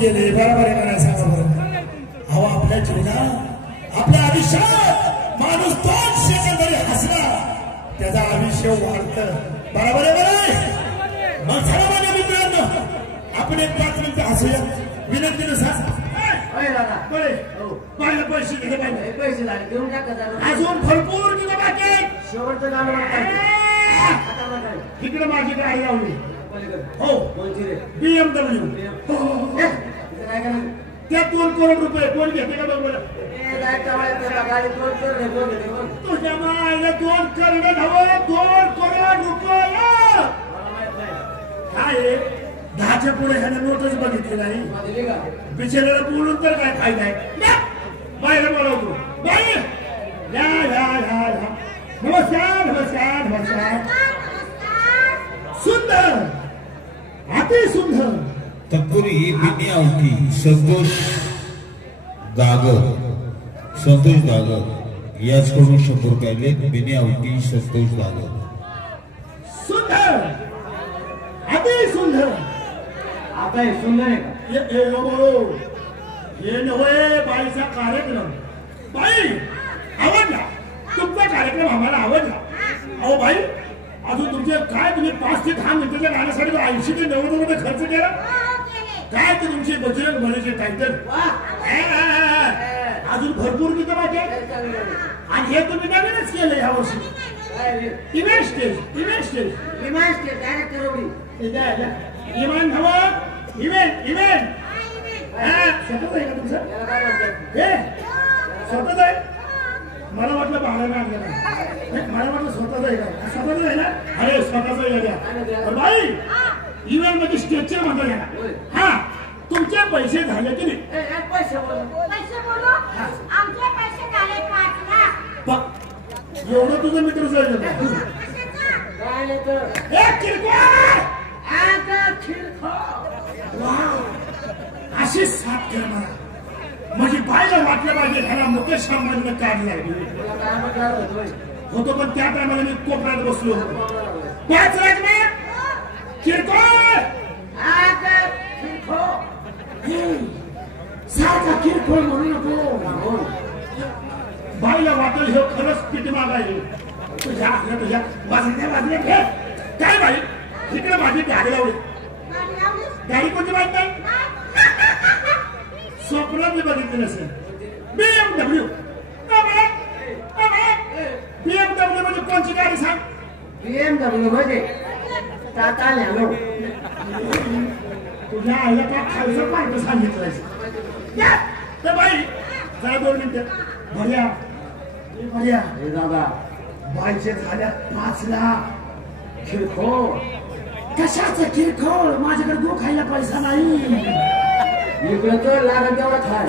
गेले बरोबर आहे का नाही सांगा बरं. अहो आपल्या जीवनात आपल्या आयुष्यात माणूस 2 सेकंद जरी हसला त्याचा आयुष्य वाढतं बरोबर आहे बरं. मग चला माझ्या मित्रांनो आपण एक 5 मिनिटं हसूया विनंतीनुसार. पहिलं पैसे दिले पाहिजे पैसे झाले देऊन टाका अजून भरपूर दिलं बाकी शेवटचं गाणं इकडे माझी गाडी लावली हो BMW त्या 2 करोड रुपये कोण घेते का बघ बरं. तुझ्या मायला 2 करोड हवं 2 करोड रुपये काय 10च्या पुढे ह्याने नोटच बघितली नाही बिचाराला बोलून तर काय फायदा आहे. बाहेर बोलावतो बाई या या या या नमस्कार नमस्कार नमस्कार. सुंदर अति सुंदर तत्पूर्वी बिनी आवटी संतोष दागर याचकडून 100 रुपये बिनी आवटी संतोष दागर. सुंदर अति सुंदर आता हे सुंदर आहे का हे नव्हे बाईचा कार्यक्रम. बाई आवडला तुमचा कार्यक्रम आम्हाला आवडला. अहो बाई अजून तुमचे काय तुम्ही 5 ते 10 मिनिटाच्या गाण्यासाठी 80 ते 90 रुपये खर्च केला काय ते तुमची बजरंग बलीचे टायटल अजून भरपूर गीतं माझे आणि हे तुम्ही नवीनच केलं ह्या वर्षी इव्हेंट स्टेज डायरेक्टर इव्हेंट हवं इव्हेंट स्वतःच आहे का तुमचं हे स्वतःच आहे. मला वाटलं भाड्याने आणलं नाही मला वाटलं स्वतःच आहे का स्वतःच आहे ना. अरे स्वतःच आहे बाई इव्हेंट मध्ये स्टेजचे म्हणता येणार. हा तुमचे पैसे झाले की नाही. एवढं तुझं मित्र अशी साथ कर मला म्हणजे बायला वाटलं पाहिजे ह्याला मुकेश अंबानीने काढलाय होतो पण त्या टायमाला मी कोपऱ्यात बसलो होतो. 5 लाख ना किरकोळ सारखा किरकोळ म्हणू नको. बाईला वाटेल हे खरंच पीठ मागायचे तुझ्या वाजल्या काय बाई इकडे माझी गाडी लावली गाडी कोणती माहित नाही स्वप्नात मी बघितली नसेल. BMW म्हणजे कोणची गाडी सांग. BMW म्हणजे टाटा नॅनो. तुझ्या आईला काय खायचं पार्ट सांगितलंय तर बाई जरा 2 मिनिटं बढिया दादा बाईचे झाल्या 5 लाख. किरकोळ कशाचं किरकोळ माझ्याकडे गो खायला पैसा नाही. इकडे तर लागत तेवढा खाय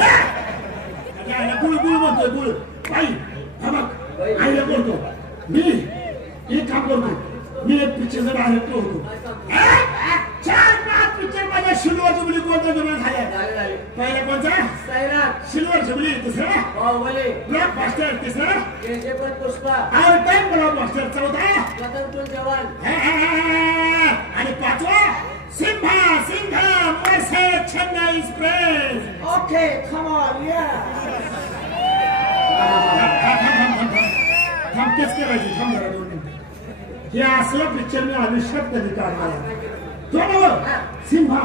गुळ म्हणतोय गुळ. बाई हा बघ आईला बोलतो मी एक काम करतो मी एक पिक्चरचा डायरेक्टर होतो. 4-5 पिक्चर माझ्या सिल्वर जुबली कोणत्या जुबली झाल्या. पहिला कोणता सिल्वर जुबली. दुसरा ब्लॉक बास्टर. तिसरा Pushpa all time block bastard. चौथा स्वतंत्र जवान आणि 5वा सिंहा Chennai express. Okay come on या थांब तेच करायची थांब जरा 2 मिनिटं. हे असं पिक्चर मी आयुष्यात कधी काढणार सिंहा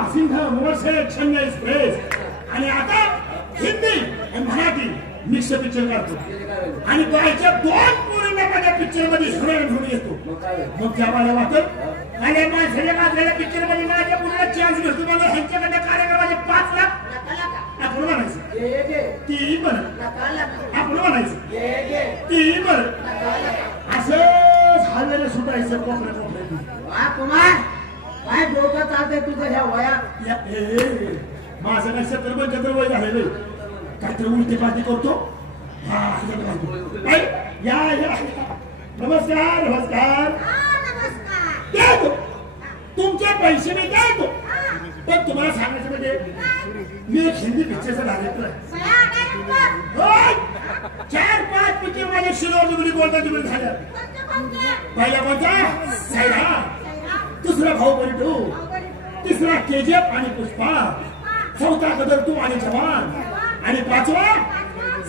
चेन्नई एक्सप्रेस. आणि आता हिंदी आणि मराठी मिक्स पिक्चर काढतो आणि बायच्या 2 पोरींना माझ्या पिक्चर मध्ये हिरोईन घेऊन येतो. मग त्या मला वाटत आणि माझ्या पिक्चर मध्ये माझ्या मुलाला चान्स भेटतो. मला ह्यांच्याकडे कार्यक्रमाचे 5 लाख आपण म्हणायचं ती बरं आपण म्हणायचं ती बरं असं झालेलं सुटायचं कुमार काय डोकं चालतंय तुझं ह्या वयात. माझं काय 70-75 वय झालेलं काहीतरी उलटी पालटी करतो. या नमस्कार नमस्कार. तुमचे पैसे मी द्यायचो पण तुम्हाला सांगायचं म्हणजे मी एक हिंदी पिक्चरचा डायरेक्टर आहे. 4-5 पिक्चर माझ्या सिल्वर जुबली कोणत्या जुबली झाल्या. पहिला कोणता सैराट. दुसरा बाहुबली 2. तिसरा KGF आणि पुष्पा. चौथा कदर तू आणि जवान आणि पाचवा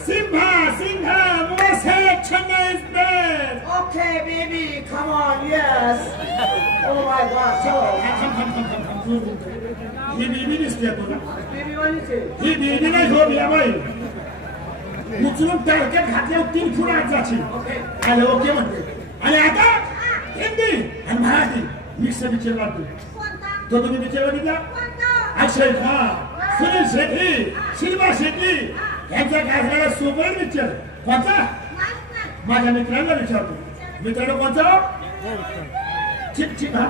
सिम्हा सिंह मोसे Chennai Express. Okay, baby, come on, yes. Oh my God, so. ही बेबी दिसते तुला. Baby, what is ही बेबी नाही हो बिया बाई. उचलून तळक्यात घातल्यावर 3 फूट आत जाशील. आणि ओके म्हणते. आणि आता हिंदी आणि मराठी मिक्स पिक्चर लागतो. तो तुम्ही पिक्चर बघितला? अक्षय कुमार, सुनील शेट्टी, शिल्पा शेट्टी यांचा गाजलेला सुपर पिक्चर कोणता? माझ्या मित्रांना विचारतो. मित्रांनो कोणता? चिक चिक हा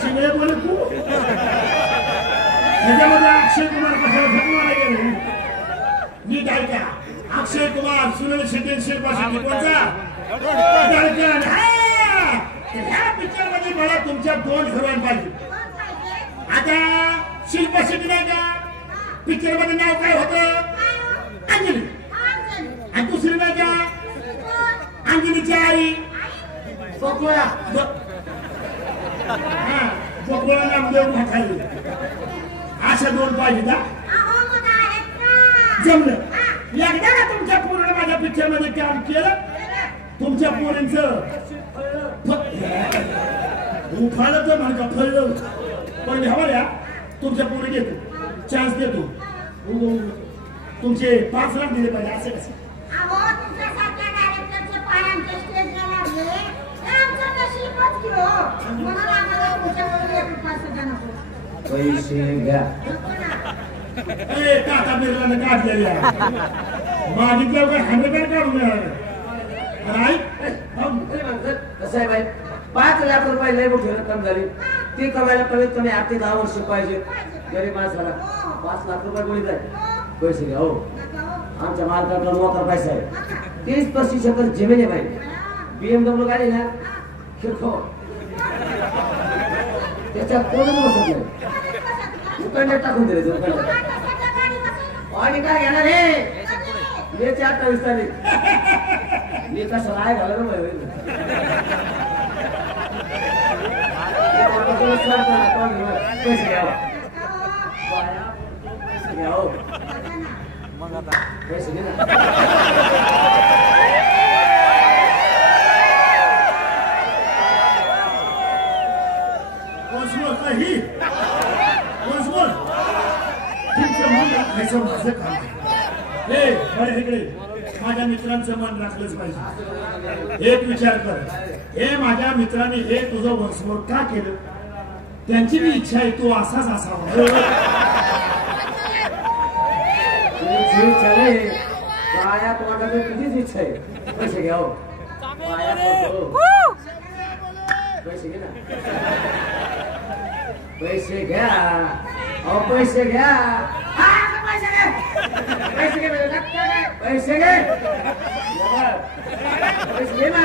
चिंगळे बोले तू. ह्याच्यामध्ये अक्षय कुमार कशाला भगवान गेले नीट ऐका. अक्षय कुमार, सुनील शेट्टी, शिल्पा शेट्टी कोणता? ह्या पिक्चर मध्ये मला तुमच्या 2 हिरोईन पाहिजे. आता शिल्पा शेट्टी नाही का? पिक्चर मध्ये नाव काय होतं? अंजली. आणि दुसरी नाही का? अंजलीची आई बकुळा. बकुळा नामदेव खाली. अशा 2 पाहिजे का? जमलं. एकदा का तुमच्या पूर्ण माझ्या पिक्चर मध्ये काम केलं तुमच्या पोरींचं उफाळं तर म्हणा फळलं पण घ्यावा तुमच्या पोरी घेतो चान्स देतो. तुमचे 5 लाख दिले पाहिजे असं कसं? पैसे घ्या. टाटा बिर्लाने काढलेल्या मागितल्या काय 100 काढून मिळाले. कसं आहे बाई, 5 लाख रुपये लय मोठी रक्कम झाली. ती कमायला कमीत कमी 8 ते 10 वर्ष पाहिजे. गरीब माणसाला 5 लाख रुपये कोणी जाईल? पैसे घ्या हो. आमच्या मालकाकडे मोकार पैसा आहे. 30-35 एकर जमीन आहे बाई. BMW गाडी ना खिरखो त्याच्यात कोणच बसत नाही. उकंड्यात टाकून दिले आणि काय घेणार हे? मे 28 तारीख मी कसं राय घालं ना पैसे घ्यावा. पैसे घ्या हो. पैसे घे ना. ही कोण तुमचं मन राखायचं माझं काम आहे. बरं इकडे माझ्या मित्रांचं मन राखलंच पाहिजे. एक विचार कर. हे माझ्या मित्राने हे तुझं वंशमोर का केलं? त्यांची बी इच्छा आहे तू असाच असावा. पाया तुम्हाला तुझीच इच्छा आहे. पैसे घ्या हो. पैसे घे ना. पैसे घ्या. अहो पैसे घ्या. पैसे घे. पैसे घे. पैसे घे. पैसे घे ना.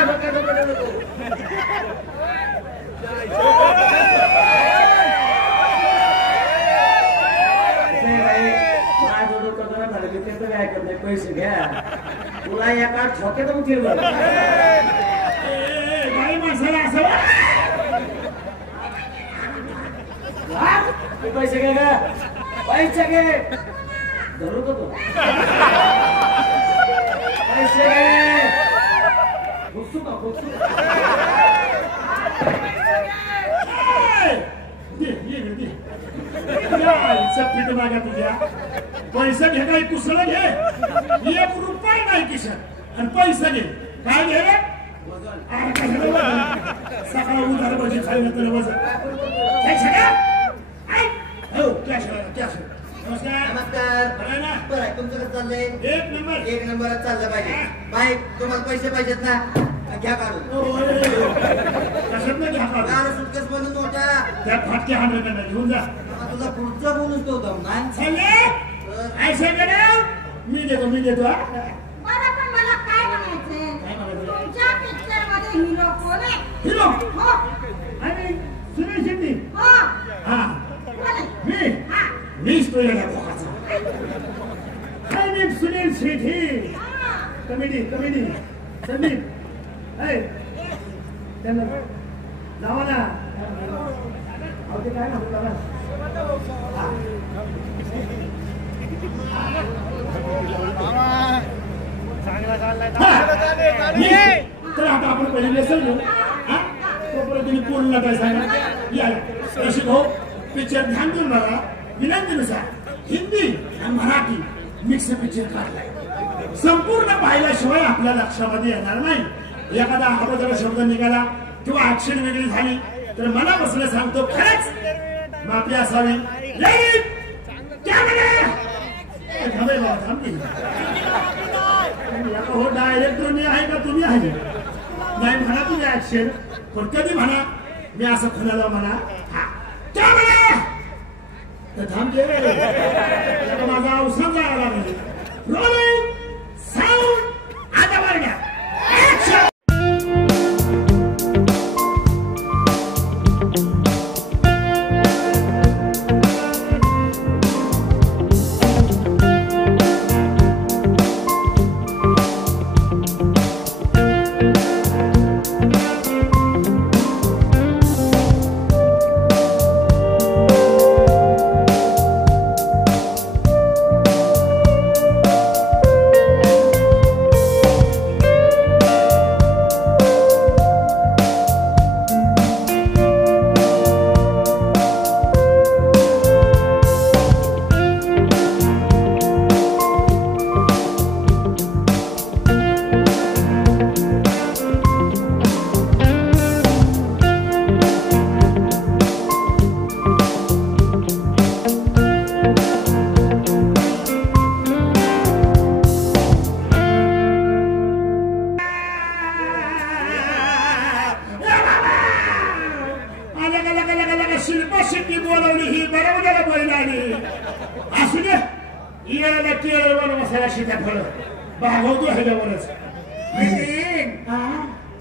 पैसे घ्या. तुला एका ठोक्यात उठेल बरं. माणसाला असं पैसे घे ग. पैसे घे. धरू का तू? पैसे घे. घुसू का? घुसू पीठ मागा तुझ्या. पैसे घे काय कुसळ घे. 1 रुपया नाही किशात आणि पैसे घे. काय घे रे? सकाळ उधार बजी खायला तर वजन नमस्कार. बरं आहे तुमचं कसं चाललंय? 1 नंबरच चाललं पाहिजे. बाई तुम्हाला पैसे पाहिजेत ना? घ्या काढून. कशात घ्या काढून? सुटकेस बनून नोटा त्या फाटक्या हांड्याकडे घेऊन जा. तुला पुढचं बोलूच तो दम नाही. मी देतो हा. हिरो आणि सुनील शेट्टी. मीच तो येणार सुनील शेट्टी. कमिटी संदीप त्यांना जावा ना. काय ना तर आता आपण पहिले लेसन घेऊ तोपर्यंत तुम्ही पूर्ण काय सांगा या रशीद हो पिक्चर ध्यान देऊन बघा विनंतीनुसार हिंदी आणि मराठी मिक्स पिक्चर काढलाय संपूर्ण पाहिल्याशिवाय आपल्या लक्षामध्ये येणार नाही एखादा अबोधरा शब्द निघाला किंवा ऍक्शन वेगळी झाली तर मला बसलं सांगतो खरंच माफी असावी हो डायरेक्टर मी आहे का तुम्ही आहे नाही म्हणा तुम्ही ऍक्शन पण कधी म्हणा मी असं खुणाला म्हणा क्या म्हणा तर थांबते माझा अवसर जायला लागले रोलिंग साऊंड आता मारण्या ऍक्शन शिल्पशक्ती बोलवली ही बरोबर बोलली असू दे येळाला केळवर मसाला सीताफळ भागवतो ह्याच्यावरच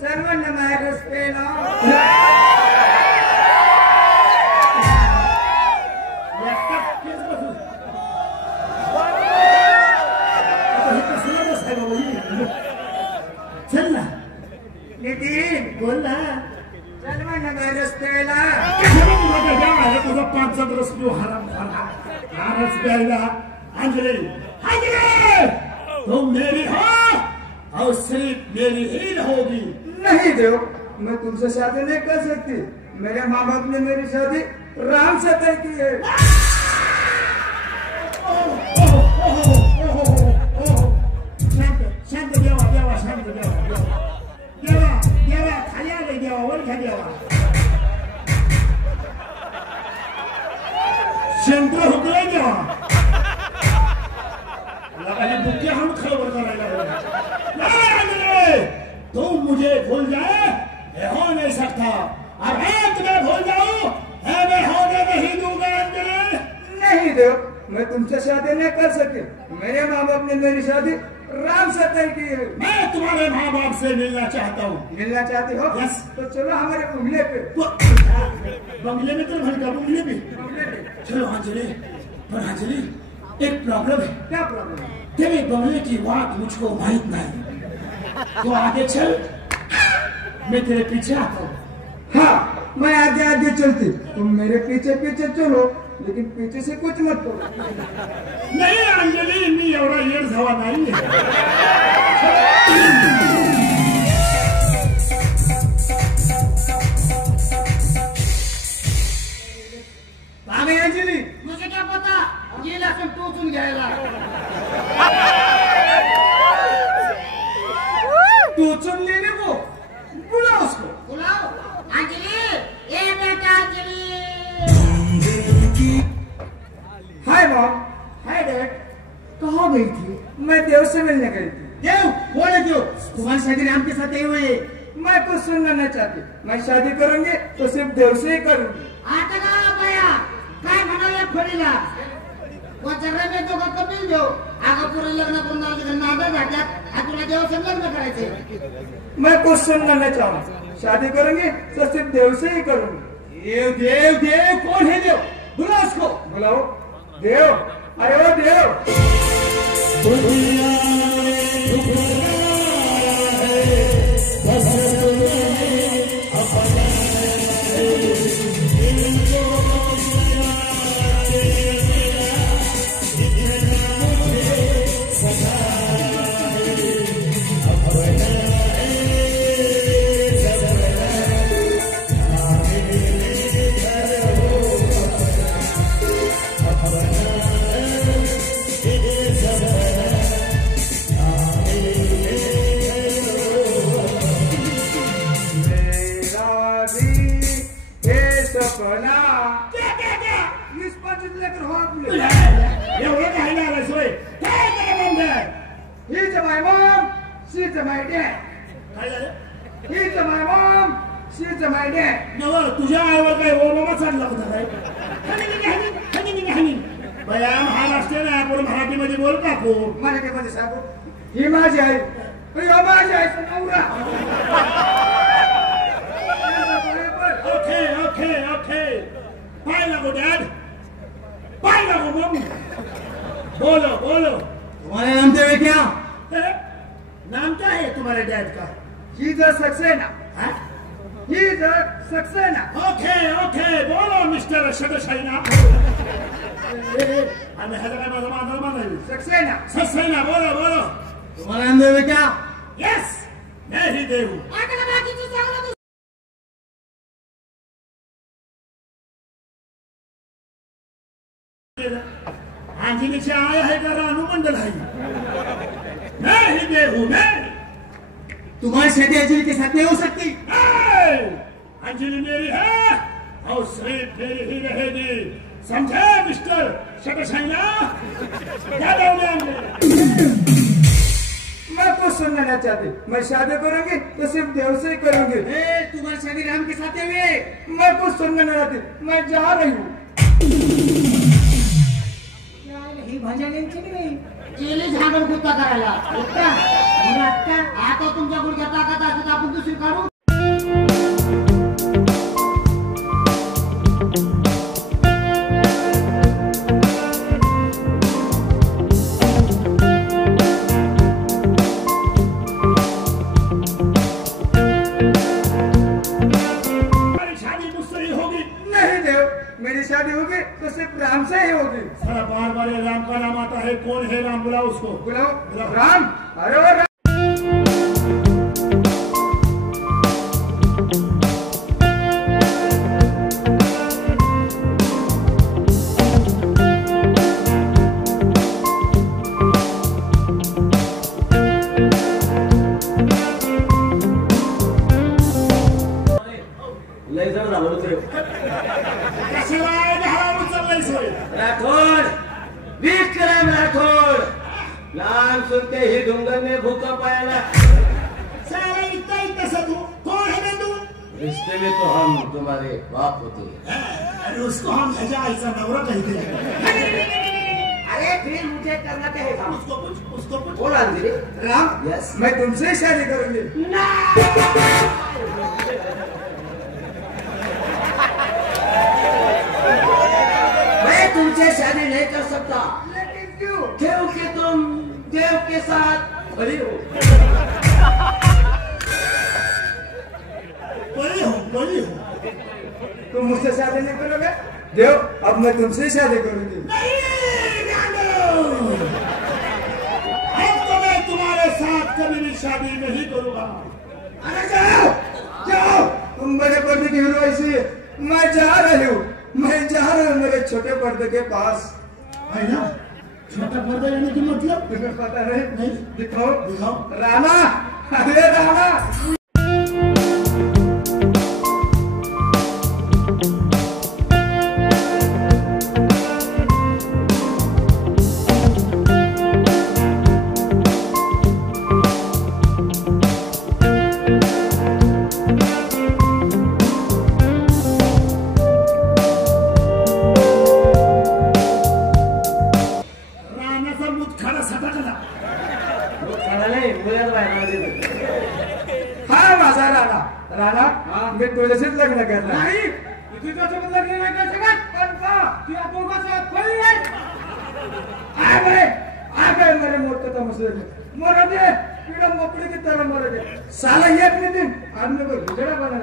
सर्वांना मायरस पेला चल ना नितीन बोल ना सर्वांना मायरस पेला तुझा 5 रस पिऊ हराम हा रस प्यायला अंजलि अंजलि तुम मेरी हो और सिर्फ मेरी ही होगी नहीं देव मैं तुमसे शादी नहीं कर सकती मेरे माँ बाप ने मेरी शादी राम से तय की है शांत देवा देवा शांत देवा देवा देवा खाली आले देवा वर घ्या देवा शंकर हुकले देवा लगाने बुके हम खबर करायला तुम मुझे भूल जाए ये हो नहीं सकता अब मैं भूल जाऊं मैं होने नहीं दूंगा अंजलि नहीं देव मैं तुमसे शादी नहीं कर सकती मेरे माँ बाप ने मेरी शादी राम से तय की है मैं तुम्हारे माँ बाप से मिलना चाहता हूँ मिलना चाहती हो यस तो चलो हमारे बंगले पे बंगले में तो घर का बंगले भी चलो अंजलि पर अंजलि एक प्रॉब्लम है क्या प्रॉब्लम है तेरे बंगले की बात मुझको माहित नहीं तो आगे चल मैं तेरे पीछे आता हूँ हाँ मैं आगे आगे चलती तुम मेरे पीछे पीछे चलो लेकिन पीछे से कुछ मत करो नहीं अंजलि मी एवढा येड झावा नाही आम्ही अंजलि मुझे क्या पता ये लसन टोचून घ्यायला टोचन लेने को बुला उसको बुलाओ अंजलि ए बेटा Anjali hi mom hi dad कहाँ गई थी मैं देव से मिलने गई थी देव बोले देव तुम्हारी शादी राम के साथ ही हुई मैं कुछ सुनना नहीं चाहती मैं शादी करूंगी तो सिर्फ देव से ही करूंगी आता का बाया काय म्हणाले खोलीला वचराने तो का कपिल देव आगा पुरे लग्न करून आले नादा घाटात तुला देव संग लग्न करायचे मैं कुछ सुनना नहीं चाहूंगा शादी करूंगी तो सिर्फ देव से ही करूंगी देव देव देव कौन है देव बुला उसको बुलाओ देव अरे ओ देव He's my mom. She's my dad. काय झालं He's my mom. She's my dad. नव तुझ्या आईवर काय ओबामा चालला होता काय बया महाराष्ट्रीय आहे आपण मराठीमध्ये बोल का को मराठीमध्ये सांगू ही माझी आई ही माझी आईचा नवरा ओके ओके ओके पाय लागो डॅड पाय लागो मम्मी बोलो बोलो तुम्हारे नाम देवे क्या? ए, नाम क्या है तुम्हारे डैड का He's a सक्सेना. हाँ? He's a Saxena. Okay okay बोलो मिस्टर शतशाईना आम्ही ह्याचा काय माझा माझा माझा सक्सेना. ससैना बोलो बोलो तुम्हारे नाम देवे क्या? यस मैं ही देव अंजलिची आय आहे का रानूमंडल आहे मैं ही देव मैं तुम्हारी शादी अंजलि के साथ नहीं हो सकती। अंजलि मेरी है और सिर्फ मेरी ही रहेगी समझे मिस्टर शतशैना यादव ने मैं कुछ सुनना नहीं चाहती मैं शादी करूंगी तो सिर्फ देव से ही करूंगी तुम्हारी शादी राम के साथ हुए। मैं कुछ सुनना नहीं चाहती मैं जा रही हूँ ही भजन यांची की नाही केली झागड गुत्ता करायला गुत्ता आता तुमच्या गुडघ्या ताकद असत आपण दुसरी काढू शादी मुझसे ही होगी नहीं देव मेरी शादी होगी तो सिर्फ राम से ही होगी सारा बार बार ये राम का नाम आता है कौन है राम बुलाओ उसको बुलाओ राम अरे वो राम लय जण झालं उतरे कशाला घाला उचललाय सोय राठोड विक्रम राठोड नाम सुनते ही डूंगर में भूखा पाया सारा इतना ही तसा तू कौन है तू रिश्ते में तो हम तुम्हारे बाप होते हैं। अरे उसको हम भजा ऐसा नवरा कहते हैं अरे फिर मुझे करना क्या है काम उसको कुछ बोल अंजलि राम यस मैं तुमसे ही शादी करूंगी मैं तुमसे शादी नहीं कर सकता लेकिन क्यों क्योंकि तुम देव के साथ बड़ी हो। बड़ी हो तुम मुझसे शादी नहीं करोगे देव अब मैं तुमसे ही शादी करूंगी नहीं रानू अब तो मैं तुम्हारे साथ कभी भी शादी नहीं करूंगा अरे जाओ जाओ तुम बड़े पर्दे की हीरो ऐसी है मैं जा रही हूँ मैं जा रहा हूँ मेरे छोटे पर्दे के पास है ना छोटा पर्दा यानी कि मतलब तुम्हें पता नहीं नहीं दिखाओ दिखाओ रामा अरे रामा रानाचा मुतखडा सटकला खाना नाही मुलाला बाहेर देतो हा माझा राणा राणा मी तुझ्याशीच लग्न करणार नाही तुझ्यासोबत लग्न नाही करू शकत पण का तू दोघांसोबत खोली आहे आ गए मेरे मौत का तमस्या मर दे पीड़ा मकड़ी की तरह मर दे साला एक नहीं दिन आदमी को हिजड़ा बना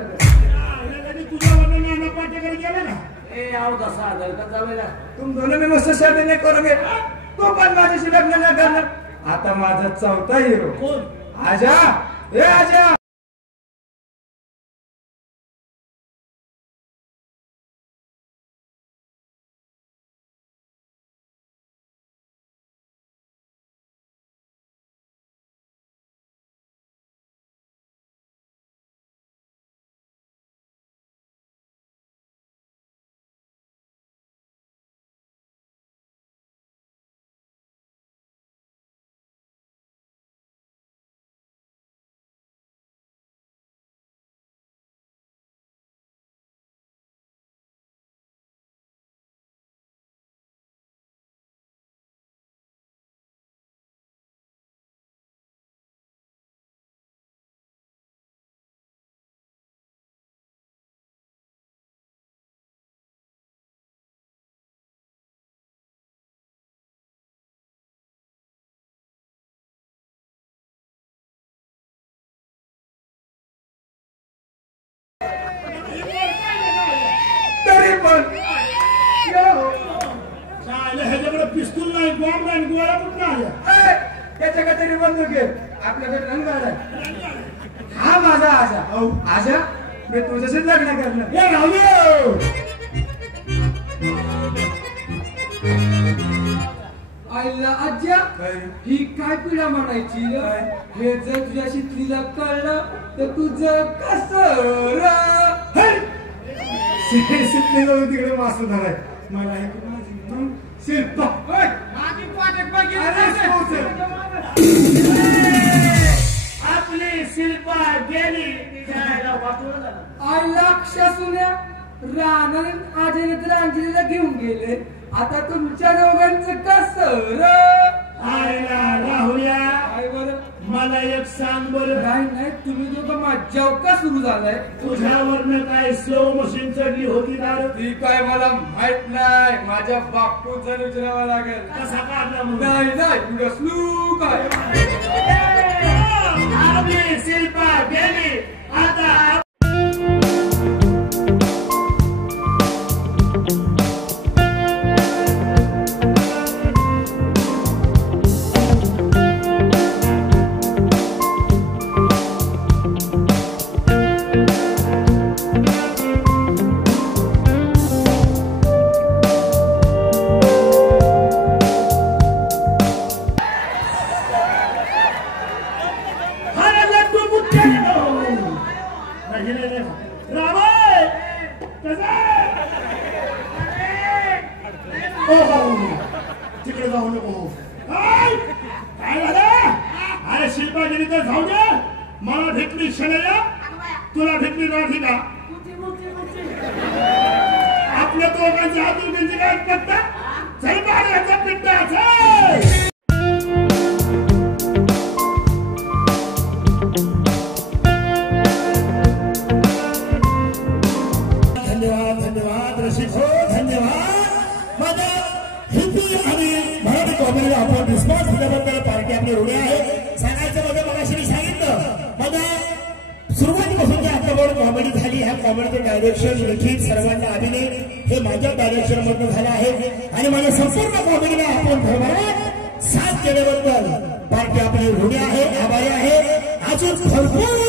कधी तुझ्या वडिलांना पाठीकडे गेला ना ए आओ कसा का जावेला तुम दोनों में मुझसे शादी नहीं करोगे तो पण माझ्याशी लग्न नाही करणार आता माझा चौथा हिरो कोण आजा ए आजा बंद कर आपल्याकडे रणगाड आहे हा माझा आजा आजा मी तुझ्याशीच लग्न करणार ए राहू आईला आज्या ही काय पिढा म्हणायची हे जर तुझ्याशी तिला कळलं तर तुझं कसं तिकडे वाचून झालाय मला शिल्पा आपली शिल्पा गेली आई लक्ष सुन्या राहणार आजीने तर अंजलीला घेऊन गेले आता तुमच्या दोघांचं कसं आईला राहुल्या आई बरं मला एक सांग बरं नाही नाही तुम्ही दोघं माझ्यावर का सुरू झालाय तुझ्यावरनं काय स्लो मशीन चढली होती ना ती काय मला माहित नाही माझ्या बापूचा विचारावा लागेल कसा काढला मग नाही नाही तुझं स्लू काय आपली शिल्पा गेली आता तिकडे जाऊ नको काय झालं अरे शिल्पा गेली तर जाऊ दे मला भेटली शनया तुला भेटली राधिका आपल्या दोघांच्या हातून काय पत्ता चल याचा पिट्टा धन्यवाद धन्यवाद रसिक हो धन्यवाद माझ्या हिंदी आणि मराठी कॉमेडीला आपण रिस्पॉन्स दिल्याबद्दल पार्टी आपली ऋणी आहे सांगायचं मध्ये मगाशी सांगितलं माझ्या सुरुवातीपासून जी आपल्याबरोबर कॉमेडी झाली ह्या कॉमेडीचं डायरेक्शन लिखित सर्वांना अभिनय हे माझ्या डायरेक्शन मधून झालं आहे आणि माझ्या संपूर्ण कॉमेडीला आपण भरभराट साथ केल्याबद्दल पार्टी आपली ऋणी आहे आभारी आहे अजून भरपूर